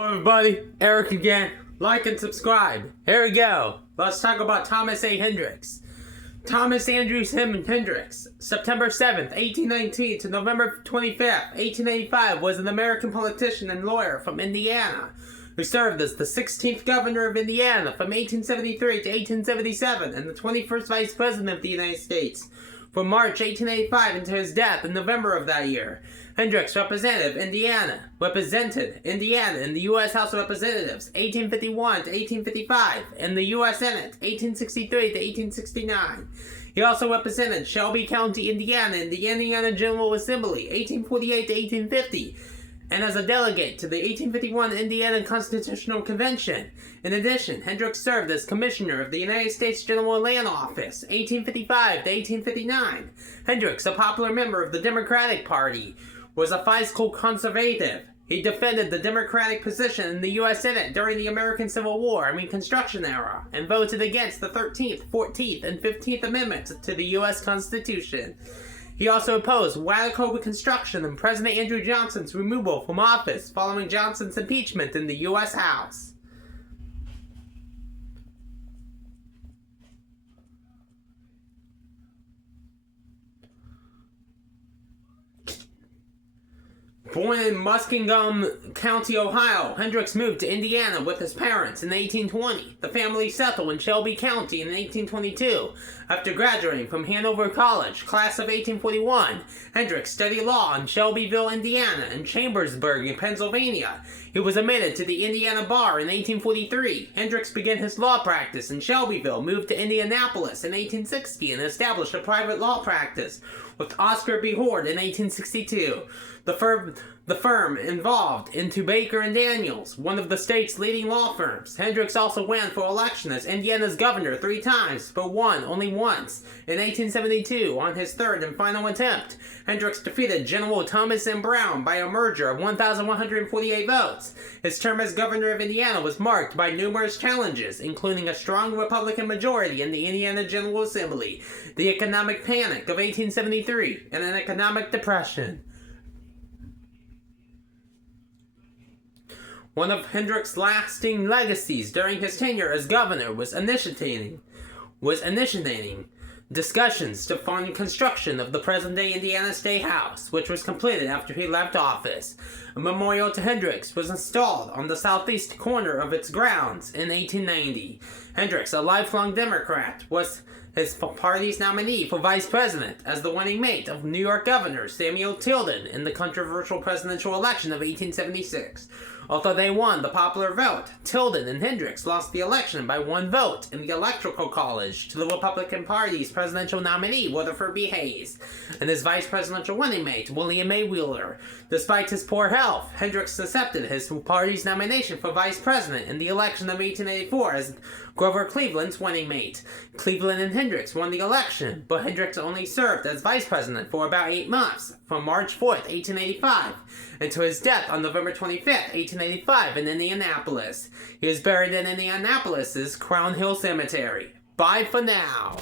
Hello everybody, Eric again. Like and subscribe. Here we go. Let's talk about Thomas A. Hendricks. Thomas Andrews Hendricks, September 7th, 1819 to November 25th, 1885, was an American politician and lawyer from Indiana who served as the 16th governor of Indiana from 1873 to 1877 and the 21st vice president of the United States from March 1885 until his death in November of that year. Hendricks represented Indiana in the U.S. House of Representatives 1851 to 1855 and the U.S. Senate 1863 to 1869. He also represented Shelby County, Indiana in the Indiana General Assembly 1848 to 1850 and as a delegate to the 1851 Indiana Constitutional Convention. In addition, Hendricks served as Commissioner of the United States General Land Office 1855 to 1859. Hendricks, a popular member of the Democratic Party, was a fiscal conservative. He defended the Democratic position in the U.S. Senate during the American Civil War and Reconstruction era, and voted against the 13th, 14th, and 15th Amendments to the U.S. Constitution. He also opposed radical Reconstruction and President Andrew Johnson's removal from office following Johnson's impeachment in the U.S. House. Born in Muskingum County, Ohio, Hendricks moved to Indiana with his parents in 1820. The family settled in Shelby County in 1822. After graduating from Hanover College, class of 1841, Hendricks studied law in Shelbyville, Indiana, and Chambersburg in Pennsylvania. He was admitted to the Indiana bar in 1843. Hendricks began his law practice in Shelbyville, moved to Indianapolis in 1860, and established a private law practice with Oscar B. Hord in 1862. The firm evolved into Baker and Daniels, one of the state's leading law firms. Hendricks also ran for election as Indiana's governor 3 times, but won only once. In 1872, on his third and final attempt, Hendricks defeated General Thomas M. Brown by a merger of 1,148 votes. His term as governor of Indiana was marked by numerous challenges, including a strong Republican majority in the Indiana General Assembly, the economic panic of 1873, and an economic depression. One of Hendricks' lasting legacies during his tenure as governor was initiating discussions to fund construction of the present-day Indiana State House, which was completed after he left office. A memorial to Hendricks was installed on the southeast corner of its grounds in 1890. Hendricks, a lifelong Democrat, was his party's nominee for vice president as the running mate of New York Governor Samuel Tilden in the controversial presidential election of 1876. Although they won the popular vote, Tilden and Hendricks lost the election by 1 vote in the Electoral College to the Republican Party's presidential nominee, Rutherford B. Hayes, and his vice presidential running mate, William A. Wheeler. Despite his poor health, Hendricks accepted his party's nomination for vice president in the election of 1884 as Grover Cleveland's running mate. Cleveland and Hendricks won the election, but Hendricks only served as vice president for about 8 months, from March 4th, 1885, until his death on November 25th, 1885 in Indianapolis. He is buried in Indianapolis's Crown Hill Cemetery. Bye for now.